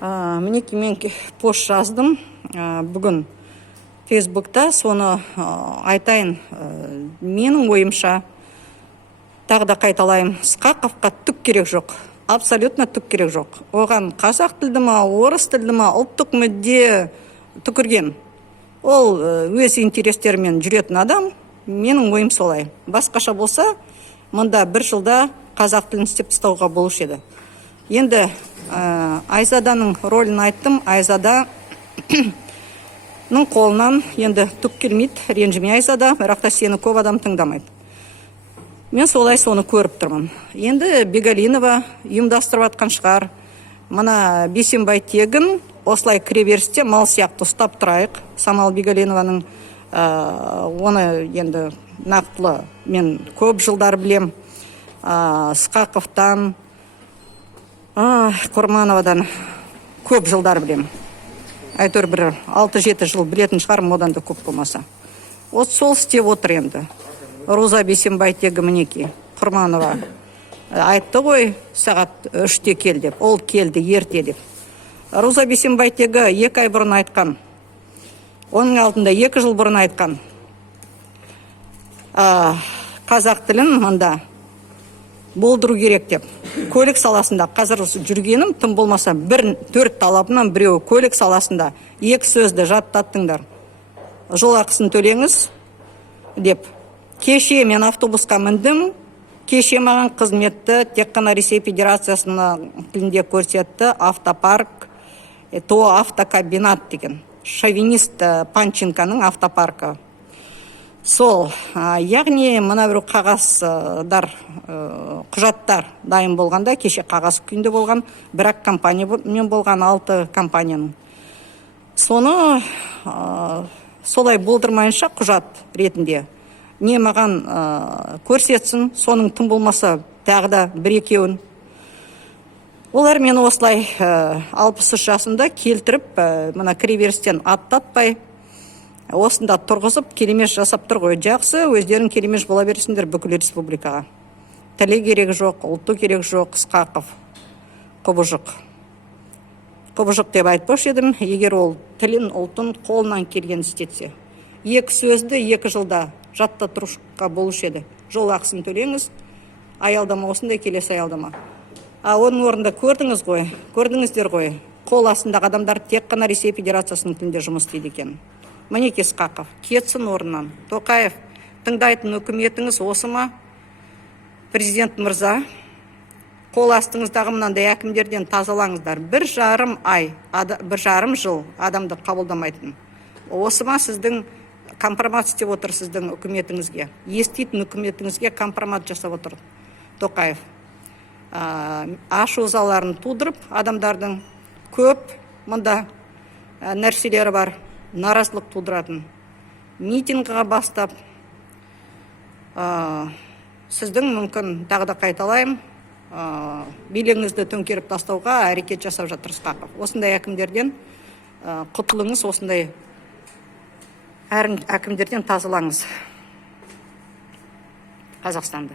Мінеки мен пост жаздым бүгін Фейсбукта, соны айтайын. Менің ойымша, тағы да қайталайым, Ысқақовқа түк керек жоқ. Абсолютно түк керек жоқ. Оған қазақ тілді ма, орыс тілді ма, ұлттық мүдде түкірген. Ол өз интерестерімен жүретін адам, менің ойым солай. Басқаша болса, мұнда бір жылда қазақ тілін істеп тастауға болушы еді. Енді Айзаданың рөлін айттым. Айзаданың қолынан енді түк келмейді, ренжіме Айзада, бірақ та сені көп адам тыңдамайды. Мен солай соны көріп тұрмын. Енді Бегалинова ұйымдастырып атқан шығар. Мына Бейсенбай тегін осылай кіреберісте мал сияқты ұстап тұрайық. Самал Бегалинованың оны енді нақтылы мен көп жылдар білем. Ысқақовтан, Құрмановадан көп жылдар білем. Әйтеуір бір 6-7 жыл білетін шығарым, одан да көп болмаса. Сол істеп отыр енді. Роза Бейсенбай тегі мінеки. Құрманова айтты ғой, сағат 3-те кел деп. Ол келді ерте деп. Роза Бейсенбай тегі 2 ай бұрын айтқан. Оның алдында 2 жыл бұрын айтқан. Қазақ тілін мұнда болдыру керек деп. Көлік саласында қазір жүргенім, тым болмаса 4 талабынан біреуі көлік саласында 2 сөзді жаттаттыңдар. Жол ақысын төлеңіз деп. Кеше мен автобусқа міндім, кеше маған қызметті тек қана Ресей Федерациясының тілінде көрсетті автопарк, то автокабинат деген. Шовинист Панченконың автопаркі. Сол, яғни мына бір қағаздар, құжаттар дайын болғанда, кеше қағаз күйінде болған, бірақ компаниямен болған 6 компанияның. Соны солай болдырмайынша құжат ретінде не маған көрсетсін, соның тым болмаса тағы да 1-2-еуін. Олар мені осылай 63 жасымда келтіріп, мына кіреберістен аттатпай, осында тұрғызып, келемеш жасап тұр ғой. Жақсы, өздерің келемеш бола бересіңдер бүкіл республикаға. Тілі керек жоқ, ұлты керек жоқ, Ысқақов, құбыжық. Құбыжық деп айтпаушы едім, егер ол тілін, ұлтын қолынан келген істетсе. 2 сөзді 2 жылда жатта тұрушқа болушы еді. Жол ақысын төлеңіз, аялдама осындай, келесі аялдама. Оның орында көрдіңіздер ғой, қол астындағы адамдар тек қана Ресей Федерациясының тілінде жұмыс істейді екен. Мінеки Ысқақов, кетсін орнынан. Тоқаев, тыңдайтын үкіметіңіз осы ма? Президент мырза, қол астыңыздағы мынандай әкімдерден тазалаңыздар. 1,5 жыл адамды қабылдамайтын. Осы ма сіздің компромат істеп отыр сіздің үкіметіңізге? Еститін үкіметіңізге компромат жасап отыр Тоқаев. Ашу ызаларын тудырып, адамдардың көп мұнда нәрселері бар, наразылық тудыратын. Митингіға бастап, сіздің мүмкін тағы да қайталайым, билігіңізді төңкеріп тастауға әрекет жасап жатыр Ысқақов. Осындай әкімдерден құтылыңыз, осындай әкімдерден тазалаңыз Қазақстанды.